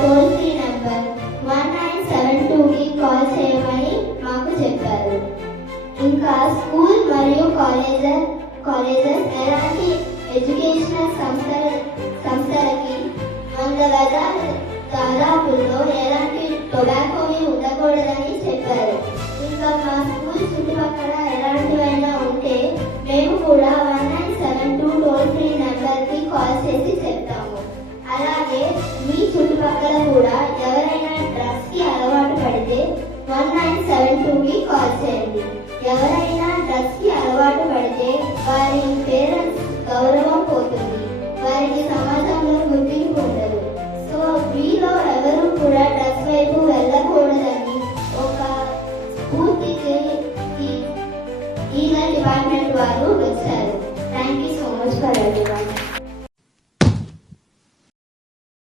Toll free number 1972కి call చేయమని మాకు చెప్పారు. ఇంకా స్కూల్ మరియు కాలేజెస్ ఎలాంటి ఎడ్యుకేషనల్ సంస్థలకి 100 గజాల దాదాపుల్లో ఎలాంటి టొబాకోని ఉండకూడదని చెప్పారు. ఇంకా మా స్కూల్ చుట్టుపక్కల ఎలాంటివైనా ఉంటే మేము కూడా 1972 టోల్ ఫ్రీ నెంబర్కి కాల్ చేసి చెప్తాము. అలాగే మీ చుట్టుపక్కల కూడా ఎవరైనా డ్రగ్స్కి అలవాటు పడితే 1972కి కాల్ చేయండి. ఎవరైనా డ్రగ్స్కి అలవాటు పడితే వారి పేరెంట్స్ గౌరవం పోతుంది, వారికి సమాజంలో గుర్తింపు ఉండదు. సో మీలో ఎవరు కూడా డ్రగ్స్ వైపు వెళ్ళకూడదని ఒక స్ఫూర్తికి ఈ డిపార్ట్మెంట్ వారు వచ్చారు. Thank you.